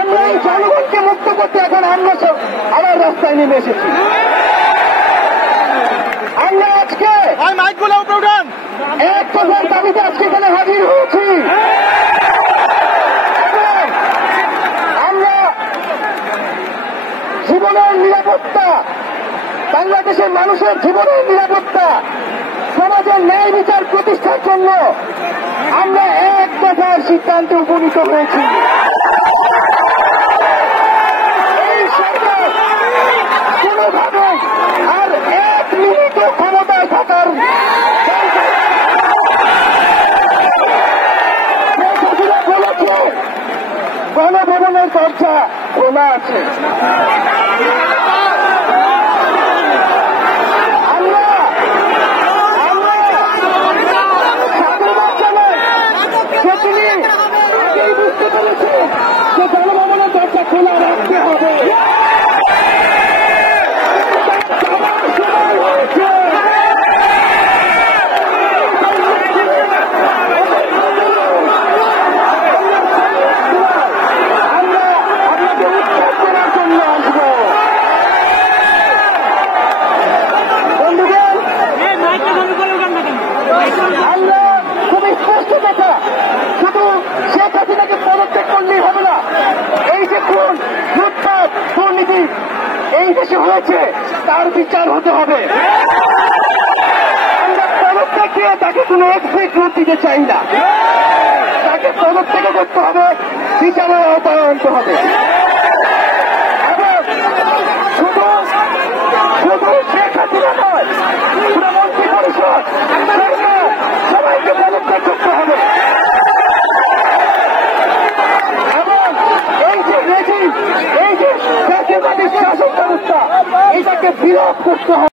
আমরা এই জনগণকে মুক্ত করতে এখন আমরা আবার রাস্তায় নেমে এসেছি। আমরা আজকে এক কথার দাবিতে আজকে এখানে হাজির হয়েছি। আমরা জীবনের নিরাপত্তা, বাংলাদেশের মানুষের জীবনের নিরাপত্তা, সমাজের ন্যায় বিচার প্রতিষ্ঠার জন্য আমরা এক দফার সিদ্ধান্তে উপনীত হয়েছি। এই সরকার কোনোভাবে আর এক মিনিট ক্ষমতায় থাকার বলেছে গণভবনের দরজা খোলা আছে। বুঝতে পেরেছে যে গণভবনের দরজা খোলা রাখতে হবে। আমরা আপনাকে উৎখাত করার জন্য আসবো। বন্ধুগণ, আমরা খুব স্পষ্ট কথা, শুধু শেখ হাসিনাকে পদত্যাগ করলেই হবে না। এই যে খুন, লুটপাট, দুর্নীতি এই দেশে হয়েছে তার বিচার হতে হবে। আমরা পদত্যাগ দিয়ে তাকে কোনো এক্সিকিউট দিতে চাই না। তাকে পদত্যাগ করতে হবে, বিচারের আওতায় আনতে হবে। এবং শুধু শেখ হাসিনা নয়, পুরো মন্ত্রী পরিষদ সবাইকে পদত্যাগ করতে হবে। এই যে জাতীয়তাবাদী শাসন ব্যবস্থা, এটাকে বিলোপ করতে হবে।